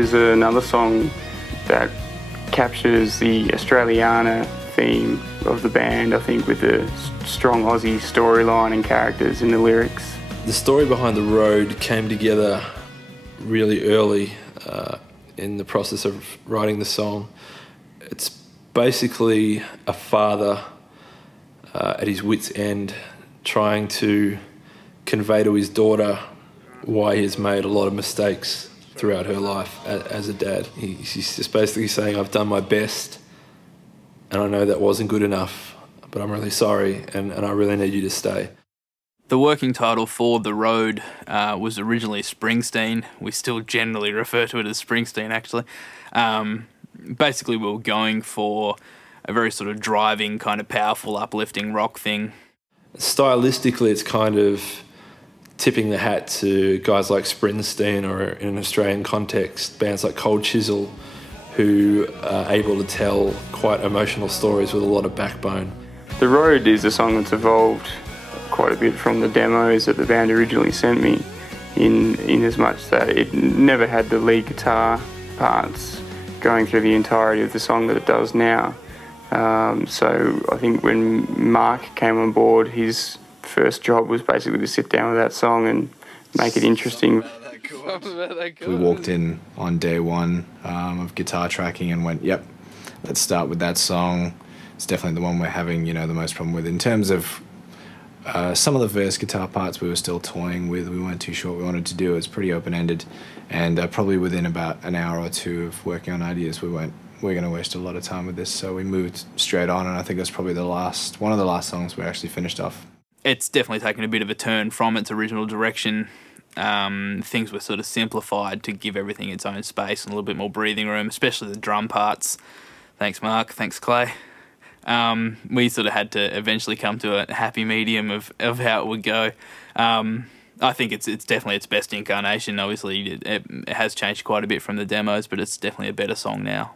is another song that captures the Australiana theme of the band, I think, with the strong Aussie storyline and characters in the lyrics. The story behind The Road came together really early in the process of writing the song. It's basically a father at his wit's end trying to convey to his daughter why he has made a lot of mistakes throughout her life as a dad. He's just basically saying, I've done my best and I know that wasn't good enough, but I'm really sorry and I really need you to stay. The working title for The Road was originally Springsteen. We still generally refer to it as Springsteen, actually. Basically, we were going for a very sort of driving, kind of powerful, uplifting rock thing. Stylistically, it's kind of tipping the hat to guys like Springsteen, or in an Australian context, bands like Cold Chisel, who are able to tell quite emotional stories with a lot of backbone. The Road is a song that's evolved quite a bit from the demos that the band originally sent me, in as much that it never had the lead guitar parts going through the entirety of the song that it does now. So I think when Mark came on board, his first job was basically to sit down with that song and make it interesting. We walked in on day one of guitar tracking and went, yep, let's start with that song. It's definitely the one we're having, the most problem with. In terms of some of the verse guitar parts we were still toying with, we weren't too sure what we wanted to do. It was pretty open-ended, and probably within about an hour or two of working on ideas, we went, we're going to waste a lot of time with this, so we moved straight on, and I think that's probably one of the last songs we actually finished off. It's definitely taken a bit of a turn from its original direction. Things were sort of simplified to give everything its own space and a little bit more breathing room, especially the drum parts. Thanks, Mark. Thanks, Clay. We sort of had to eventually come to a happy medium of how it would go. I think it's definitely its best incarnation. Obviously, it has changed quite a bit from the demos, but it's definitely a better song now.